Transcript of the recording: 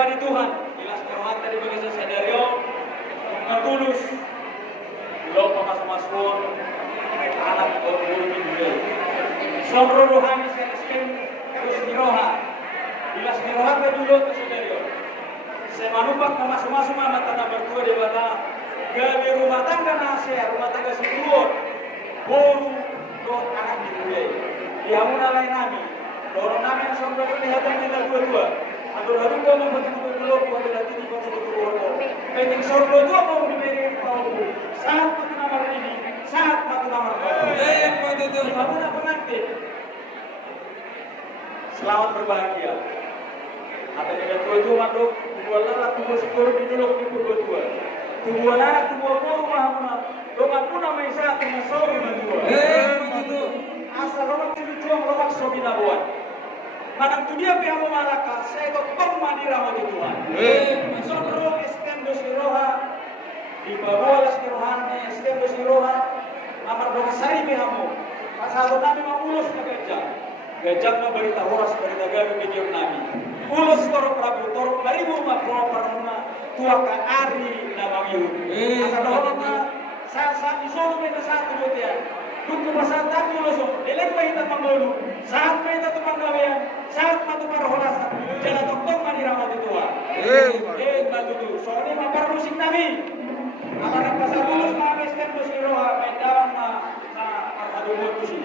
kecewa di Tuhan. Jelas Tuhan tadi bagi saya sadario tulus. Lo pamas-pamaswon anak guru ini. Somro rohani seliskin terus diroha. Jelas diroha ke dulu ke sadario. Saya manupak masuk-masuk mama tanah berdua di bata. Gawe rumah tangga nasi, rumah tangga sebuah. Boru do anak dibuai. Dia mulai nami. Dorong nami yang somro itu lihatan kita dua-dua. Atau lalu kau mau betul-betul dulu buat berarti di kota betul-betul. Penting sorbo itu apa mau diberi tahu? Saat mati nomor ini, saat mati nomor itu. Gimana pengantin? Selamat berbahagia. Apa yang ada tua maduk, tua lalat, tua syukur di dulu di tua. Tua lalat, tua guru mahamuna. Doa pun nama Isa termasuk dua. Asal orang itu juang orang sobina buat. Manang tu dia pihak Malaka, saya itu pemandi ramah Tuhan. Sonro estendo siroha, di bawah sirohane estendo siroha, amar doa sari pihamu. Pasal nabi mengulus ke gajah, gajah na berita horas berita garu video nabi. Ulus torok prabu torok barimu makro parmuna tua ka ari nama yun. Asal doa saya isolo beda satu botian. Untuk pasal tak uloso, elek mahita mangolu, saat mahita tumanggawean, saat matu parholasa, jalan doktor mani ramah tua. Batu soalnya mapar musik nabi. Akan pasal ulus mahabiskan musiroha, mendawan na arhadu mutusi.